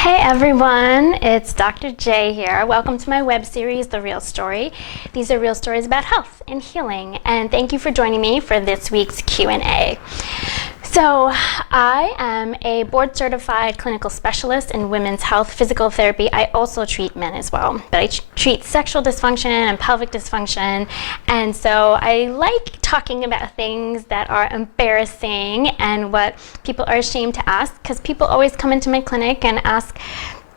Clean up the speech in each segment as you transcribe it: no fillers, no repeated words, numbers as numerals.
Hey everyone, it's Dr. J here. Welcome to my web series, The Real Story. These are real stories about health and healing, and thank you for joining me for this week's Q&A. So, I am a board-certified clinical specialist in women's health physical therapy. I also treat men as well, but I treat sexual dysfunction and pelvic dysfunction, and so I like talking about things that are embarrassing and what people are ashamed to ask, because people always come into my clinic and ask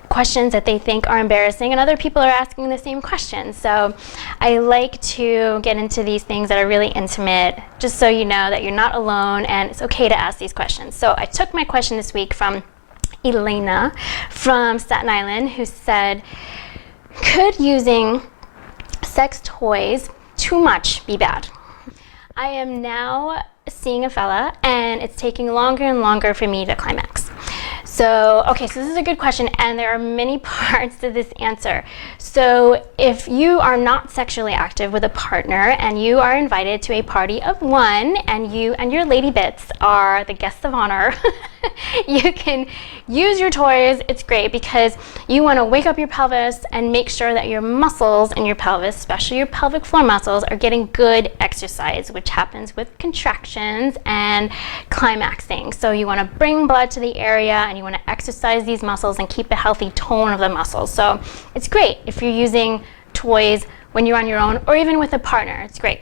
questions that they think are embarrassing, and other people are asking the same questions. So I like to get into these things that are really intimate, just so you know that you're not alone and it's okay to ask these questions. So I took my question this week from Elena from Staten Island, who said, could using sex toys too much be bad? I am now seeing a fella and it's taking longer and longer for me to climax. So this is a good question, and there are many parts to this answer. So if you are not sexually active with a partner and you are invited to a party of one and you and your lady bits are the guests of honor, you can use your toys. It's great because you want to wake up your pelvis and make sure that your muscles in your pelvis, especially your pelvic floor muscles, are getting good exercise, which happens with contractions and climaxing. So you want to bring blood to the area and you want to exercise these muscles and keep a healthy tone of the muscles. So it's great if you're using toys when you're on your own or even with a partner. It's great.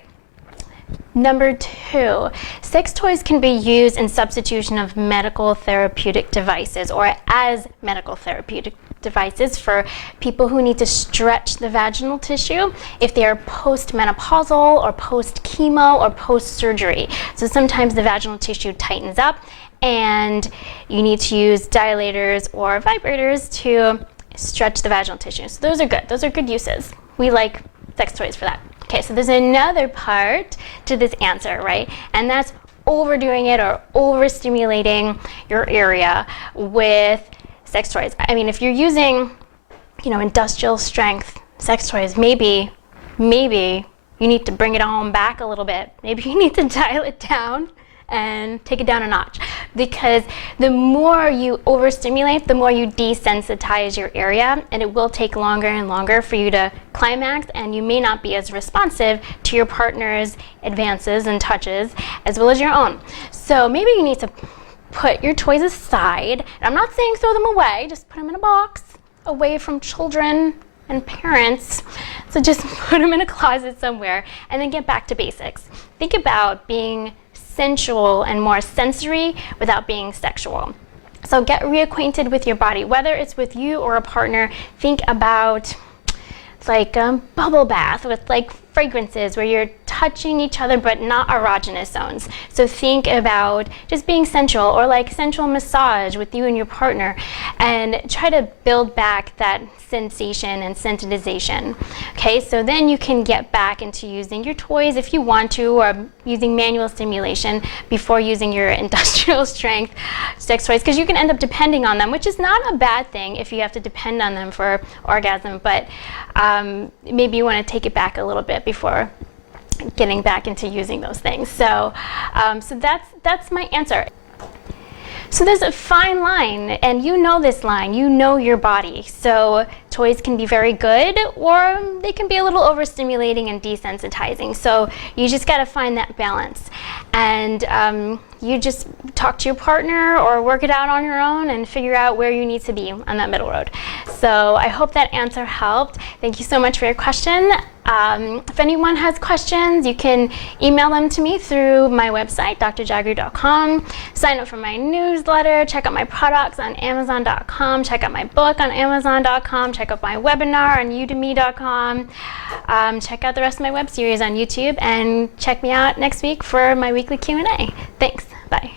Number 2, sex toys can be used in substitution of medical therapeutic devices or as medical therapeutic devices for people who need to stretch the vaginal tissue if they are post-menopausal or post-chemo or post-surgery. So sometimes the vaginal tissue tightens up and you need to use dilators or vibrators to stretch the vaginal tissue. So those are good. Those are good uses. We like sex toys for that. Okay, so there's another part to this answer, right? And that's overdoing it or overstimulating your area with sex toys. I mean, if you're using, industrial strength sex toys, maybe you need to bring it on back a little bit. Maybe you need to dial it down and take it down a notch, because the more you overstimulate, the more you desensitize your area, and it will take longer and longer for you to climax, and you may not be as responsive to your partner's advances and touches as well as your own. So maybe you need to put your toys aside. And I'm not saying throw them away, just put them in a box away from children and parents. So just put them in a closet somewhere and then get back to basics. Think about being sensual and more sensory without being sexual. So get reacquainted with your body, whether it's with you or a partner. Think about like a bubble bath with like fragrances where you're touching each other but not erogenous zones. So think about just being sensual, or like sensual massage with you and your partner, and try to build back that sensation and sensitization. Okay, so then you can get back into using your toys if you want to, or using manual stimulation before using your industrial strength sex toys, because you can end up depending on them, which is not a bad thing if you have to depend on them for orgasm, but maybe you want to take it back a little bit before getting back into using those things. So that's my answer. So there's a fine line, and you know this line, you know your body. So toys can be very good, or they can be a little overstimulating and desensitizing. So you just gotta find that balance. And you just talk to your partner or work it out on your own and figure out where you need to be on that middle road. So I hope that answer helped. Thank you so much for your question. If anyone has questions, you can email them to me through my website, drjagru.com. Sign up for my newsletter, check out my products on amazon.com, check out my book on amazon.com, check out my webinar on udemy.com, check out the rest of my web series on YouTube, and check me out next week for my weekly Q&A. Thanks. Bye.